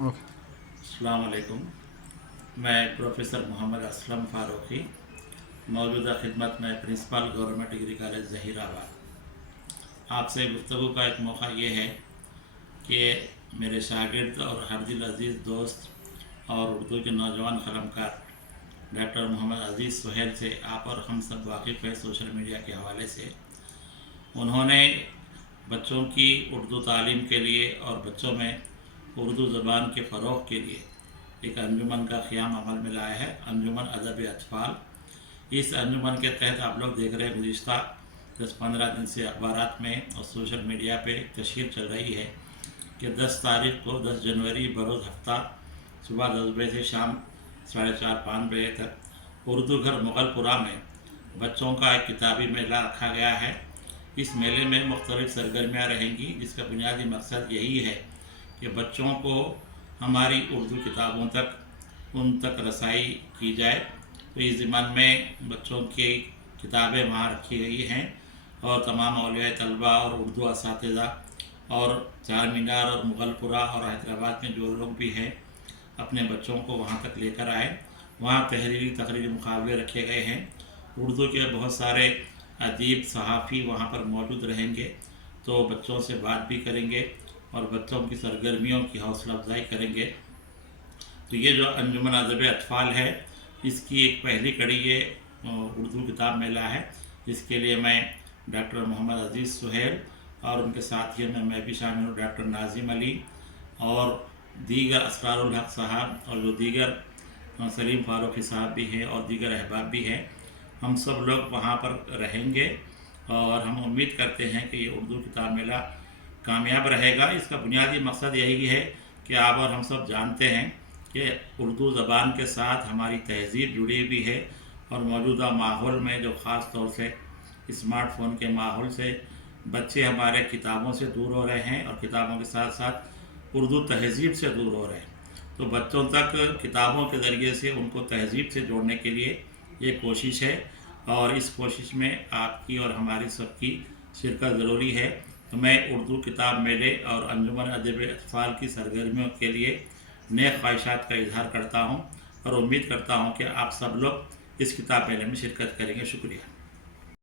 Okay. अस्सलाम वालेकुम। मैं प्रोफेसर मोहम्मद असलम फ़ारूक़ी मौजूदा खिदमत में principal government degree college Zaheerabad. आपसे गुफ्तगू का एक मौका ये है कि मेरे शागिर्द और हर दिल अज़ीज़ दोस्त और उर्दू के नौजवान कलमकार डॉक्टर मोहम्मद अज़ीज़ सुहेल से आप और हम सब वाकिफ़ हैं सोशल मीडिया के हवाले से। उन्होंने बच्चों की उर्दू तालीम के लिए और बच्चों में उर्दू ज़बान के फ़रोग़ के लिए एक अंजुमन का क़याम अमल में लाया है, अंजुमन अदब अतफ़ाल। इस अंजुमन के तहत आप लोग देख रहे हैं गुज़िश्ता 10-15 दिन से अखबारात में और सोशल मीडिया पे तशहीर चल रही है कि 10 तारीख़ को 10 जनवरी बरोज़ हफ्ता सुबह 10 बजे से शाम 4:30-5 बजे तक उर्दू घर मुग़लपुरा में बच्चों का एक किताबी मेला रखा गया है। इस मेले में मुख्तलिफ़ सरगर्मियाँ रहेंगी, जिसका बुनियादी मकसद यही है कि बच्चों को हमारी उर्दू किताबों तक उन तक रसाई की जाए। तो इस ज़िम्मन में बच्चों की किताबें वहाँ रखी गई हैं और तमाम औलिया तलबा और उर्दू असातिज़ा और चार मीनार और मुग़लपुरा और हैदराबाद में जो लोग भी हैं अपने बच्चों को वहाँ तक लेकर आए। वहाँ तहरीरी तकरीरी मुकाबले रखे गए हैं। उर्दू के बहुत सारे अदीब सहाफ़ी वहाँ पर मौजूद रहेंगे, तो बच्चों से बात भी करेंगे और बच्चों की सरगर्मियों की हौसला अफजाई करेंगे। तो ये जो अंजुमन अदब अतफ़ाल है, इसकी एक पहली कड़ी ये उर्दू किताब मेला है, जिसके लिए मैं डॉक्टर मोहम्मद अज़ीज़ सुहेल और उनके साथियों में मैं भी शामिल हूँ, डॉक्टर नाज़िम अली और दीगर असरारुल हक साहब और जो दीगर सलीम फ़ारूक़ी साहब भी हैं और दीगर अहबाब भी हैं। हम सब लोग वहाँ पर रहेंगे और हम उम्मीद करते हैं कि ये उर्दू किताब मेला कामयाब रहेगा। इसका बुनियादी मकसद यही है कि आप और हम सब जानते हैं कि उर्दू ज़बान के साथ हमारी तहज़ीब जुड़ी हुई है और मौजूदा माहौल में जो ख़ास तौर से स्मार्टफ़ोन के माहौल से बच्चे हमारे किताबों से दूर हो रहे हैं और किताबों के साथ साथ उर्दू तहज़ीब से दूर हो रहे हैं। तो बच्चों तक किताबों के ज़रिए से उनको तहज़ीब से जोड़ने के लिए ये कोशिश है और इस कोशिश में आपकी और हमारी सबकी शिरकत ज़रूरी है। तो मैं उर्दू किताब मेले और अंजुमन अदब अतफ़ाल की सरगर्मियों के लिए नेक ख्वाहिशात का इज़हार करता हूँ और उम्मीद करता हूँ कि आप सब लोग इस किताब मेले में शिरकत करेंगे। शुक्रिया।